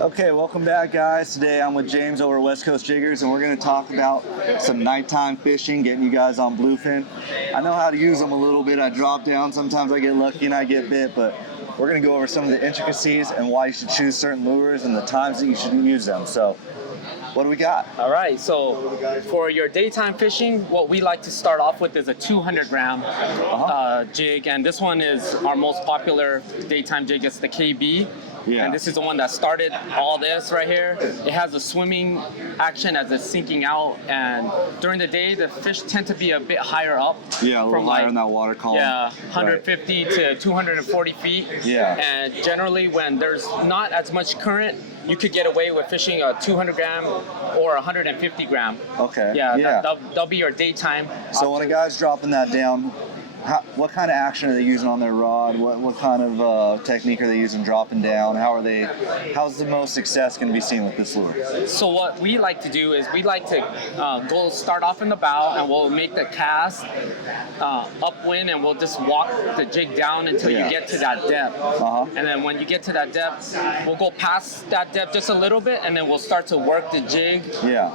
Okay, welcome back, guys. Today I'm with James over at West Coast Jiggerz, and we're going to talk about some nighttime fishing, getting you guys on bluefin. I know how to use them a little bit. I drop down. Sometimes I get lucky and I get bit, but we're going to go over some of the intricacies and why you should choose certain lures and the times that you should use them. So, what do we got? All right, so for your daytime fishing, what we like to start off with is a 200-gram jig, and this one is our most popular daytime jig. It's the KB. Yeah. And this is the one that started all this right here. It has a swimming action as it's sinking out, and during the day the fish tend to be a bit higher up. Yeah, a little higher in that water column. Yeah, 150 to 240 feet. Yeah. And generally when there's not as much current, you could get away with fishing a 200 gram or 150 gram. Okay. Yeah. That'll be your daytime. So when a guy's dropping that down, what kind of action are they using on their rod? What kind of technique are they using dropping down? How's the most success going to be seen with this lure? So what we like to do is we like to go start off in the bow, and we'll make the cast upwind, and we'll just walk the jig down until you get to that depth. And then when you get to that depth, we'll go past that depth just a little bit, and then we'll start to work the jig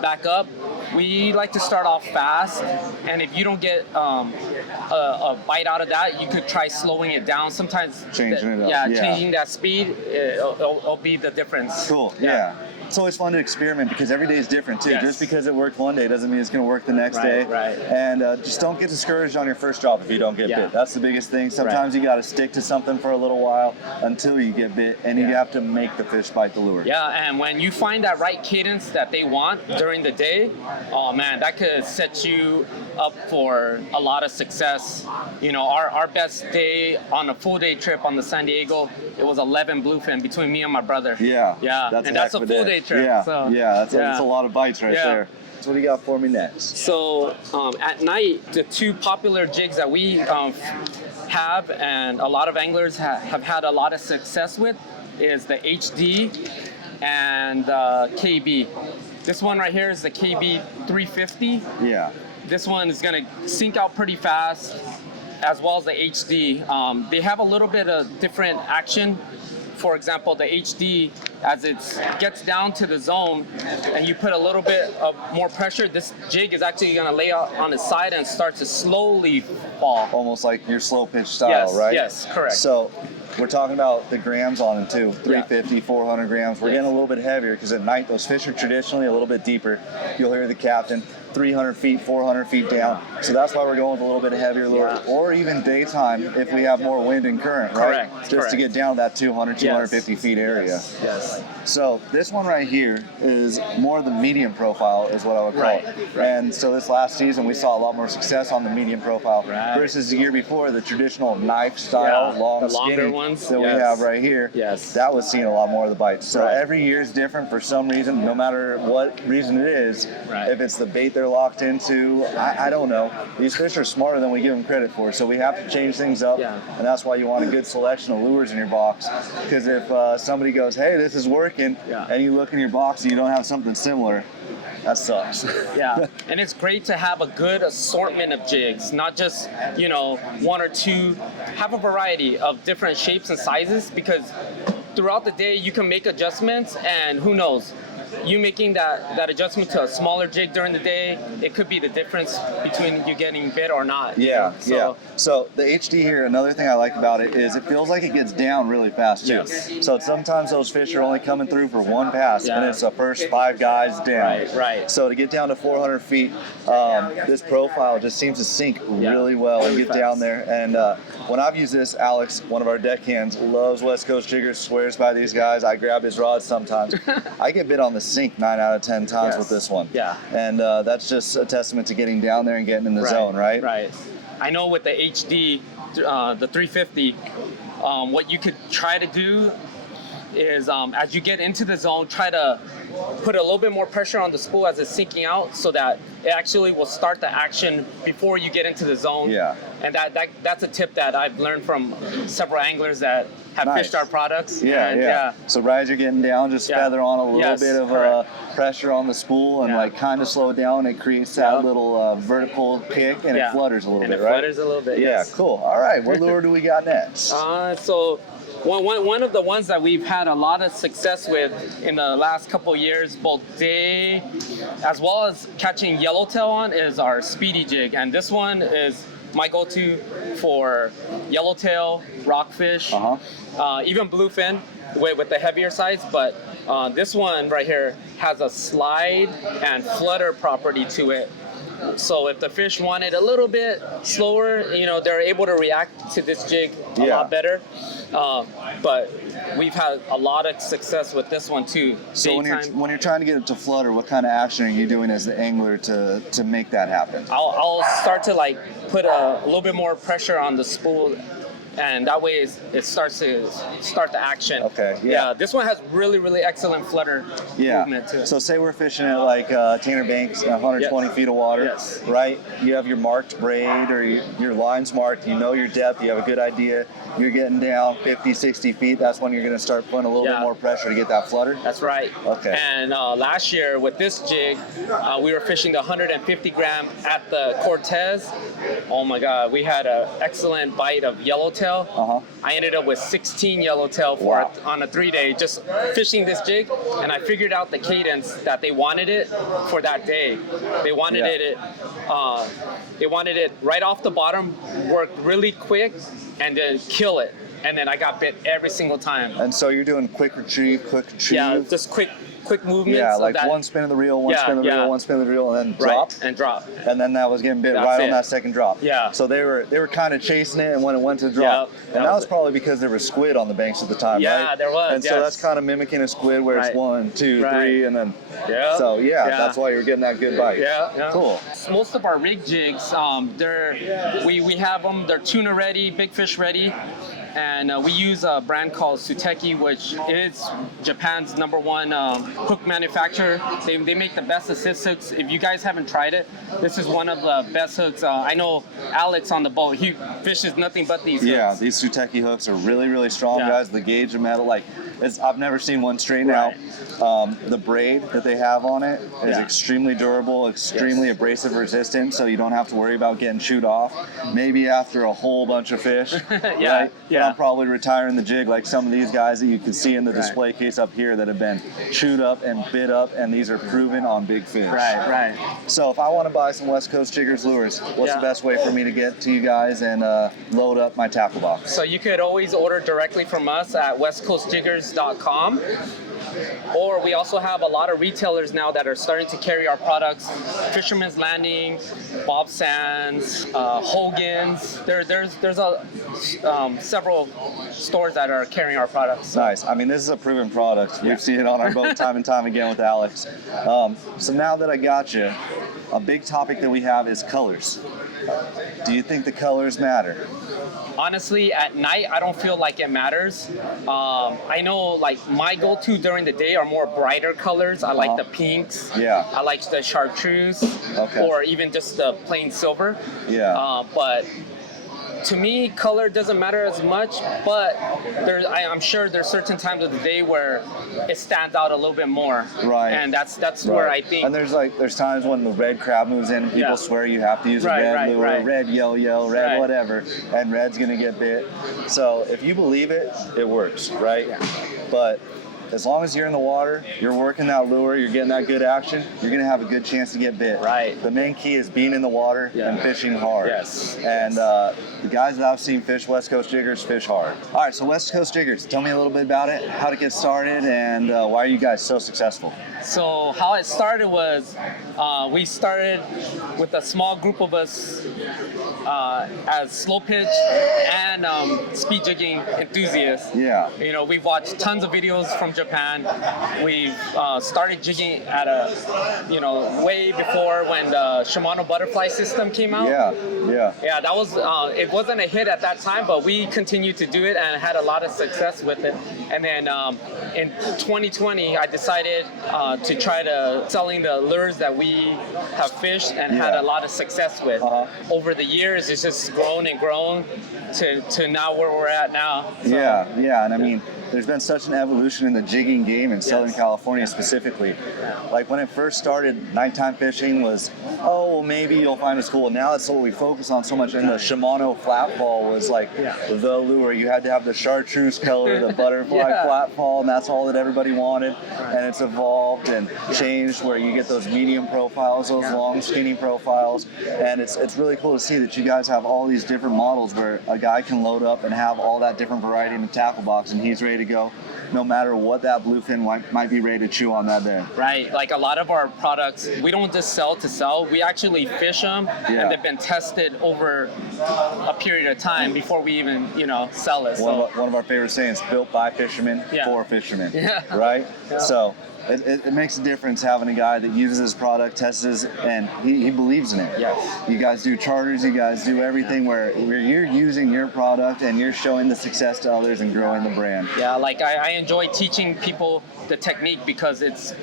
back up. We like to start off fast, and if you don't get a bite out of that, you could try slowing it down. Sometimes changing it up. Changing that speed, it'll be the difference. Cool. Yeah. It's always fun to experiment because every day is different too. Yes. Just because it worked one day doesn't mean it's going to work the next day. Right. And just don't get discouraged on your first drop if you don't get bit. That's the biggest thing. Sometimes you got to stick to something for a little while until you get bit, and you have to make the fish bite the lure. Yeah, and when you find that right cadence that they want during the day, oh man, that could set you up for a lot of success. You know, our best day on a full day trip on the San Diego, it was 11 bluefin between me and my brother. Yeah. That's a full day trip. Yeah, so, that's a lot of bites right there. So what do you got for me next? So at night, the two popular jigs that we have and a lot of anglers have had a lot of success with is the HD and the KB. This one right here is the KB 350. Yeah. This one is gonna sink out pretty fast, as well as the HD. They have a little bit of different action. For example, the HD, as it gets down to the zone and you put a little bit of more pressure, this jig is actually going to lay out on its side and start to slowly fall. Almost like your slow pitch style, right? Yes, correct. So we're talking about the grams on them too, 350, 400 grams. We're getting a little bit heavier because at night those fish are traditionally a little bit deeper. You'll hear the captain 300 feet, 400 feet down. So that's why we're going with a little bit heavier lure, or even daytime if we have more wind and current, right? Just to get down that 200, 250 feet area. Yes. So this one right here is more the medium profile is what I would call it. And so this last season we saw a lot more success on the medium profile versus the year before the traditional knife style, long, skinny ones that we have right here. Yes. That was seeing a lot more of the bites. So every year is different for some reason, no matter what reason it is. If it's the bait they're locked into, I don't know. These fish are smarter than we give them credit for, so we have to change things up. And that's why you want a good selection of lures in your box. Because if somebody goes, hey, this is working, and you look in your box and you don't have something similar, that sucks. And it's great to have a good assortment of jigs, not just, you know, one or two. Have a variety of different shapes and sizes, because throughout the day you can make adjustments, and who knows, you making that adjustment to a smaller jig during the day, it could be the difference between you getting bit or not. So the HD here, another thing I like about it is it feels like it gets down really fast too. So sometimes those fish are only coming through for one pass, and it's the first 5 guys down. So to get down to 400 feet, this profile just seems to sink really well and get down there. And when I've used this, Alex, one of our deckhands, loves West Coast Jiggerz, swears by these guys. I grab his rods sometimes. I get bit on the sink 9 out of 10 times with this one. And that's just a testament to getting down there and getting in the zone, right? I know with the HD, the 350, what you could try to do is as you get into the zone, try to put a little bit more pressure on the spool as it's sinking out, so that it actually will start the action before you get into the zone. And that's a tip that I've learned from several anglers that have fished our products. So right as you're getting down, just feather on a little bit of pressure on the spool and like kind of slow down. It creates that little vertical kick, and it flutters a little bit, right? Flutters a little bit. Cool. All right, what lure do we got next? So One of the ones that we've had a lot of success with in the last couple of years, both day as well as catching yellowtail on, is our Speedy Jig. And this one is my go-to for yellowtail, rockfish, even bluefin with the heavier size. But this one right here has a slide and flutter property to it. So if the fish want it a little bit slower, you know, they're able to react to this jig a lot better. But we've had a lot of success with this one too. So when you're trying to get it to flutter, what kind of action are you doing as the angler to make that happen? I'll start to like put a little bit more pressure on the spool, and that way it starts the action. Okay. Yeah. This one has really excellent flutter movement to it. So say we're fishing at like Tanner Banks, 120 feet of water, right? You have your marked braid or your line's marked. You know your depth. You have a good idea. You're getting down 50, 60 feet. That's when you're going to start putting a little bit more pressure to get that flutter. That's right. Okay. And last year with this jig, we were fishing the 150 gram at the Cortez. Oh my God, we had an excellent bite of yellowtail. I ended up with 16 yellowtail on a 3-day, just fishing this jig, and I figured out the cadence that they wanted it for that day. They wanted it right off the bottom, work really quick, and then kill it. And then I got bit every single time. And so you're doing quick retrieve. Yeah, just quick movements. Yeah, like one spin of the reel, one spin of the reel, one spin of the reel, and then drop. And drop. And then that was getting bit right on that second drop. Yeah. So they were kind of chasing it, and when it went to drop, and that was probably because there was squid on the banks at the time, right? Yeah, there was. And so that's kind of mimicking a squid where it's 1, 2, 3, and then. Yeah. So that's why you're getting that good bite. Yeah. Cool. Most of our rig jigs, we have them. They're tuna ready, big fish ready. And we use a brand called Suteki, which is Japan's #1 hook manufacturer. They make the best assist hooks. If you guys haven't tried it, this is one of the best hooks. I know Alex on the boat, he fishes nothing but these hooks. Yeah, these Suteki hooks are really strong, guys. The gauge of metal, I've never seen one straighten out. The braid that they have on it is extremely durable, extremely abrasive resistant, so you don't have to worry about getting chewed off. Maybe after a whole bunch of fish, right? I'm probably retiring the jig like some of these guys that you can see in the display case up here that have been chewed up and bit up, and these are proven on big fish. Right. So if I want to buy some West Coast Jiggerz lures, what's the best way for me to get to you guys and load up my tackle box? So you could always order directly from us at westcoastjiggers.com. Or we also have a lot of retailers now that are starting to carry our products. Fisherman's Landing, Bob Sands, Hogan's. There's several stores that are carrying our products. Nice. I mean, this is a proven product. We've seen it on our boat time and time again with Alex. So now that I got you, a big topic that we have is colors. Do you think the colors matter? Honestly, at night, I don't feel like it matters. I know, like, my go-to during the day are more brighter colors. I like the pinks. Yeah. I like the chartreuse. Okay. Or even just the plain silver. Yeah. But to me, color doesn't matter as much, but I'm sure there's certain times of the day where it stands out a little bit more. Right. And that's where I think. And there's times when the red crab moves in and people swear you have to use a red lure, red yo-yo, red whatever, and red's gonna get bit. So if you believe it, it works, right? Yeah. But as long as you're in the water, you're working that lure, you're getting that good action, you're going to have a good chance to get bit. Right. The main key is being in the water and fishing hard. Yes. And the guys that I've seen fish West Coast Jiggerz fish hard. All right, so West Coast Jiggerz, tell me a little bit about it, how to get started, and why are you guys so successful? So how it started was we started with a small group of us as slow pitch and speed jigging enthusiasts. Yeah. You know, we've watched tons of videos from Japan. We've started jigging at way before when the Shimano butterfly system came out. Yeah, that was, it wasn't a hit at that time, but we continued to do it and had a lot of success with it. And then in 2020, I decided to try to selling the lures that we have fished and had a lot of success with. Over the years, it's just grown and grown to now where we're at now. So, yeah, and I mean, there's been such an evolution in the jigging game in Southern California specifically. Like when it first started, nighttime fishing was, oh, well, maybe you'll find a school. Now that's what we focus on so much. And the Shimano flat fall was like the lure. You had to have the chartreuse color, the butterfly flat fall, and that's all that everybody wanted. And it's evolved and changed where you get those medium profiles, those long skinny profiles. And it's really cool to see that you guys have all these different models where a guy can load up and have all that different variety in the tackle box, and he's ready to go no matter what that bluefin might be ready to chew on that day. Right, like a lot of our products, we don't just sell to sell. We actually fish them, and they've been tested over a period of time before we even, sell it. One of our favorite sayings, built by fishermen for fishermen, right? So it makes a difference having a guy that uses his product, tests his, and he believes in it. Yes. You guys do charters, you guys do everything where you're using your product and you're showing the success to others and growing the brand. Yeah, like I enjoy teaching people the technique because it's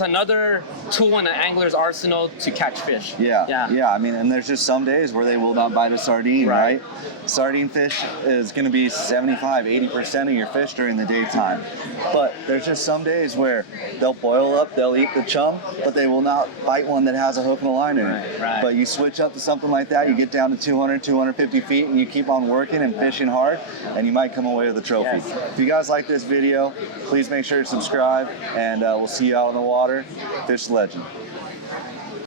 another tool in an angler's arsenal to catch fish. Yeah. I mean, and there's just some days where they will not bite a sardine, right? Sardine fish is going to be 75-80% of your fish during the daytime. But there's just some days where they'll boil up, they'll eat the chum, but they will not bite one that has a hook and a line in it. Right. But you switch up to something like that, you get down to 200, 250 feet, and you keep on working and fishing hard, and you might come away with a trophy. Yes. If you guys like this video, please make sure to subscribe, and we'll see you out on the water. Fish the legend.